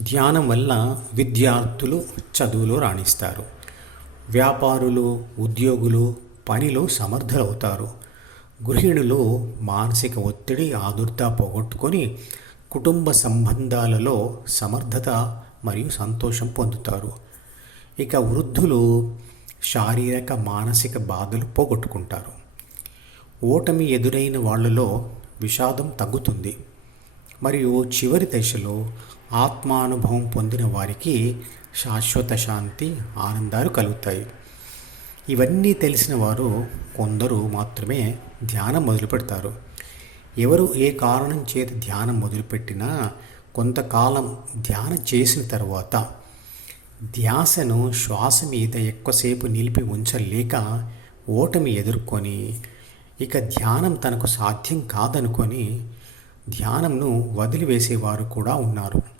ధ్యానం వల్ల విద్యార్థులు చదువులో రాణిస్తారు. వ్యాపారులు ఉద్యోగులు పనిలో సమర్థులవుతారు. గృహిణులు మానసిక ఒత్తిడి ఆదుర్త పోగొట్టుకొని కుటుంబ సంబంధాలలో సమర్థత మరియు సంతోషం పొందుతారు. ఇక వృద్ధులు శారీరక మానసిక బాధలు పోగొట్టుకుంటారు. ఓటమి ఎదురైన వాళ్ళలో విషాదం తగ్గుతుంది. మరియు చివరి దశలో ఆత్మానుభవం పొందిన వారికి శాశ్వత శాంతి ఆనందాలు కలుగుతాయి. ఇవన్నీ తెలిసిన వారు కొందరు మాత్రమే ధ్యానం మొదలు పెడతారు. ఎవరు ఏ కారణం చేత ధ్యానం మొదలుపెట్టినా కొంతకాలం ధ్యానం చేసిన తర్వాత ధ్యాసను శ్వాస మీద ఎక్కువసేపు నిలిపి ఉంచలేక ఓటమి ఎదుర్కొని ఇక ధ్యానం తనకు సాధ్యం కాదనుకొని ధ్యానంను వదిలివేసేవారు కూడా ఉన్నారు.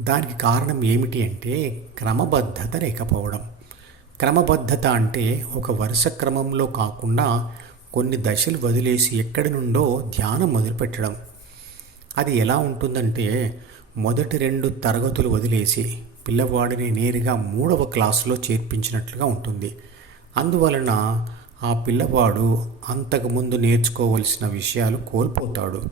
దానికి కారణం ఏమిటి అంటే క్రమబద్ధత లేకపోవడం. క్రమబద్ధత అంటే ఒక వరుస క్రమంలో కాకుండా కొన్ని దశలు వదిలేసి ఎక్కడి నుండో ధ్యానం మొదలుపెట్టడం. అది ఎలా ఉంటుందంటే మొదటి రెండు తరగతులు వదిలేసి పిల్లవాడిని నేరుగా మూడవ క్లాసులో చేర్పించినట్లుగా ఉంటుంది. అందువలన ఆ పిల్లవాడు అంతకుముందు నేర్చుకోవలసిన విషయాలు కోల్పోతాడు.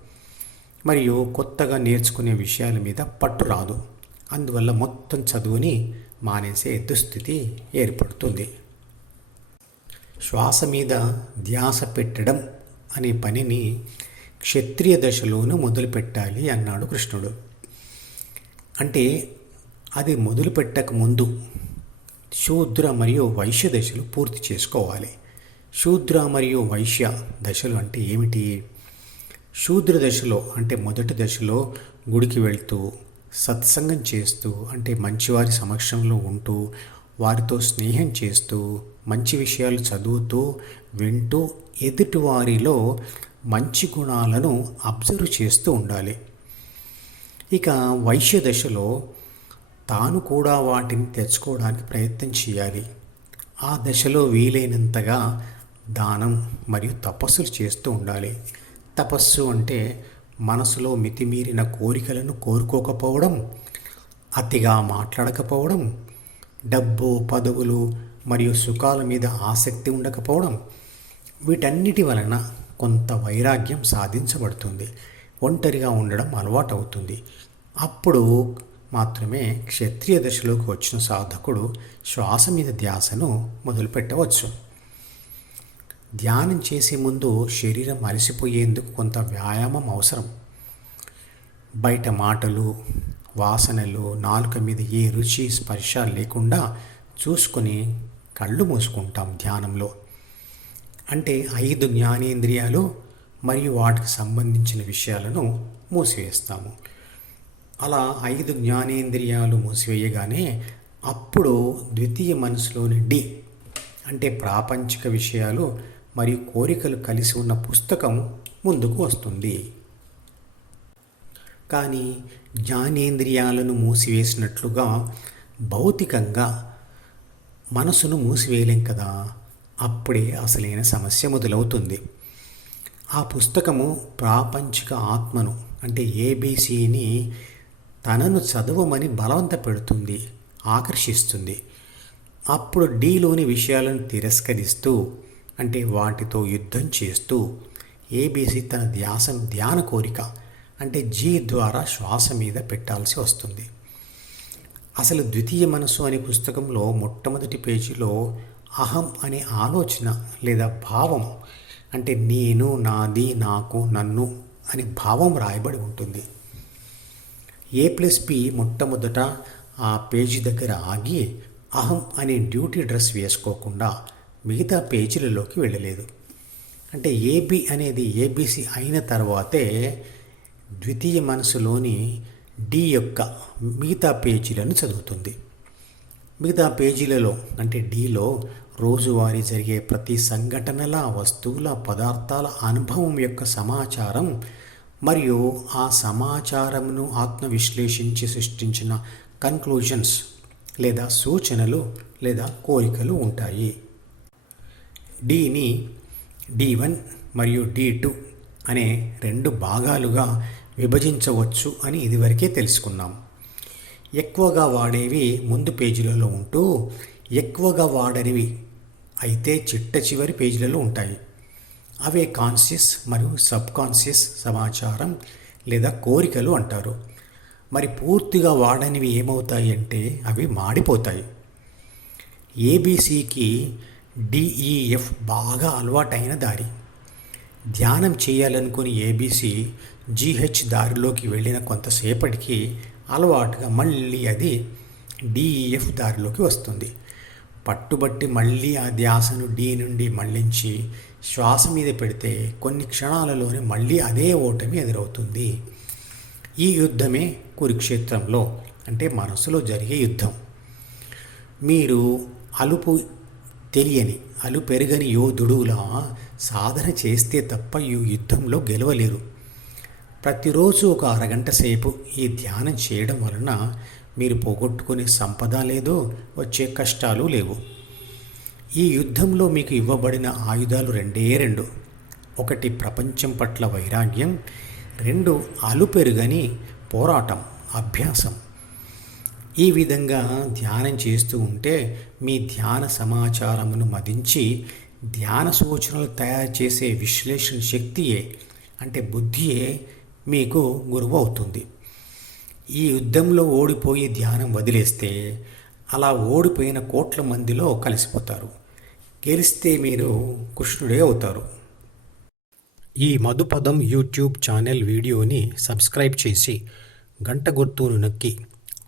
మరియు కొత్తగా నేర్చుకునే విషయాల మీద పట్టు రాదు. అందువల్ల మొత్తం చదువుని మానేసే దుస్థితి ఏర్పడుతుంది. శ్వాస మీద ధ్యాస పెట్టడం అనే పనిని క్షత్రియ దశలోనూ మొదలుపెట్టాలి అన్నాడు కృష్ణుడు. అంటే అది మొదలుపెట్టక ముందు శూద్ర మరియు వైశ్య దశలు పూర్తి చేసుకోవాలి. శూద్ర మరియు వైశ్య దశలు అంటే ఏమిటి? శూద్ర దశలో అంటే మొదటి దశలో గుడికి వెళ్తూ సత్సంగం చేస్తూ అంటే మంచివారి సమక్షంలో ఉంటూ వారితో స్నేహం చేస్తూ మంచి విషయాలు చదువుతూ వింటూ ఎదుటివారిలో మంచి గుణాలను అబ్జర్వ్ చేస్తూ ఉండాలి. ఇక వైశ్య దశలో తాను కూడా వాటిని తెచ్చుకోవడానికి ప్రయత్నం చేయాలి. ఆ దశలో వీలైనంతగా దానం మరియు తపస్సులు చేస్తూ ఉండాలి. తపస్సు అంటే మనసులో మితిమీరిన కోరికలను కోరుకోకపోవడం అతిగా మాట్లాడకపోవడం డబ్బు పదవులు మరియు సుఖాల మీద ఆసక్తి ఉండకపోవడం వీటన్నిటి వలన కొంత వైరాగ్యం సాధించబడుతుంది. ఒంటరిగా ఉండడం అలవాటు అవుతుంది అప్పుడు మాత్రమే క్షత్రియ దశలోకి వచ్చిన సాధకుడు శ్వాస మీద ధ్యాసను మొదలుపెట్టవచ్చు. ధ్యానం చేసే ముందు శరీరం అలసిపోయేందుకు కొంత వ్యాయామం అవసరం. బయట మాటలు వాసనలు నాలుక మీద ఏ రుచి స్పర్శ లేకుండా చూసుకొని కళ్ళు మూసుకుంటాం ధ్యానంలో. అంటే ఐదు జ్ఞానేంద్రియాలు మరియు వాటికి సంబంధించిన విషయాలను మూసివేస్తాము. అలా ఐదు జ్ఞానేంద్రియాలు మూసివేయగానే అప్పుడు ద్వితీయ మనసులోని డి అంటే ప్రాపంచిక విషయాలు మరియు కోరికలు కలిసి ఉన్న పుస్తకం ముందుకు వస్తుంది. కానీ జ్ఞానేంద్రియాలను మూసివేసినట్లుగా భౌతికంగా మనసును మూసివేయలేం కదా? అప్పుడే అసలైన సమస్య మొదలవుతుంది. ఆ పుస్తకము ప్రాపంచిక ఆత్మను అంటే ఏబీసీని తనను చదవమని బలవంత పెడుతుంది ఆకర్షిస్తుంది. అప్పుడు డీలోని విషయాలను తిరస్కరిస్తూ అంటే వాటితో యుద్ధం చేస్తూ ఏబీసీ తన ధ్యాసం ధ్యాన కోరిక అంటే జీ ద్వారా శ్వాస మీద పెట్టాల్సి వస్తుంది. అసలు ద్వితీయ మనసు అనే పుస్తకంలో మొట్టమొదటి పేజీలో అహం అనే ఆలోచన లేదా భావం అంటే నేను నాది నాకు నన్ను అనే భావం రాయబడి ఉంటుంది. ఏ ప్లస్ పి మొట్టమొదట ఆ పేజీ దగ్గర ఆగి అహం అనే డ్యూటీ డ్రెస్ వేసుకోకుండా మిగతా పేజీలలోకి వెళ్ళలేదు. అంటే ఏబి అనేది ఏబిసి అయిన తర్వాతే ద్వితీయ మనసులోని డి యొక్క మిగతా పేజీలను చదువుతుంది. మిగతా పేజీలలో అంటే డిలో రోజువారీ జరిగే ప్రతి సంఘటనల వస్తువుల పదార్థాల అనుభవం యొక్క సమాచారం మరియు ఆ సమాచారంను ఆత్మవిశ్లేషించి సృష్టించిన కన్క్లూజన్స్ లేదా సూచనలు లేదా కోరికలు ఉంటాయి. డీని డి వన్ మరియు డి టూ అనే రెండు భాగాలుగా విభజించవచ్చు అని ఇదివరకే తెలుసుకున్నాం. ఎక్కువగా వాడేవి ముందు పేజీలలో ఉంటూ ఎక్కువగా వాడనివి అయితే చిట్ట చివరి పేజీలలో ఉంటాయి. అవే కాన్షియస్ మరియు సబ్ కాన్షియస్ సమాచారం లేదా కోరికలు అంటారు. మరి పూర్తిగా వాడనివి ఏమవుతాయి అంటే అవి మాడిపోతాయి. ఏబీసీకి డిఈఎఫ్ బాగా అలవాటైన దారి. ధ్యానం చేయాలనుకుని ఏబీసీ జీహెచ్ దారిలోకి వెళ్ళిన కొంతసేపటికి అలవాటుగా మళ్ళీ అది డిఈఎఫ్ దారిలోకి వస్తుంది. పట్టుబట్టి మళ్ళీ ఆ ధ్యాసను డి నుండి మళ్ళించి శ్వాస మీద పెడితే కొన్ని క్షణాలలోనే మళ్ళీ అదే ఓటమి ఎదురవుతుంది. ఈ యుద్ధమే కురుక్షేత్రంలో అంటే మనసులో జరిగే యుద్ధం. మీరు అలుపు తెలియని అలు పెరగని యోధుడులా సాధన చేస్తే తప్ప ఈ యుద్ధంలో గెలవలేరు. ప్రతిరోజు ఒక అరగంట సేపు ఈ ధ్యానం చేయడం వలన మీరు పోగొట్టుకునే సంపద లేదు వచ్చే కష్టాలు లేవు. ఈ యుద్ధంలో మీకు ఇవ్వబడిన ఆయుధాలు రెండే రెండు. ఒకటి ప్రపంచం పట్ల వైరాగ్యం రెండు అలుపెరుగని పోరాటం అభ్యాసం. ఈ విధంగా ధ్యానం చేస్తూ ఉంటే మీ ధ్యాన సమాచారమును మదించి ధ్యాన సూచనలు తయారు చేసే విశ్లేషణ శక్తియే అంటే బుద్ధియే మీకు గురువు అవుతుంది. ఈ యుద్ధంలో ఓడిపోయి ధ్యానం వదిలేస్తే అలా ఓడిపోయిన కోట్ల మందిలో కలిసిపోతారు. గెలిస్తే మీరు కృష్ణుడే అవుతారు. ఈ మధుపదం యూట్యూబ్ ఛానల్ వీడియోని సబ్స్క్రైబ్ చేసి గంట గుర్తును నొక్కి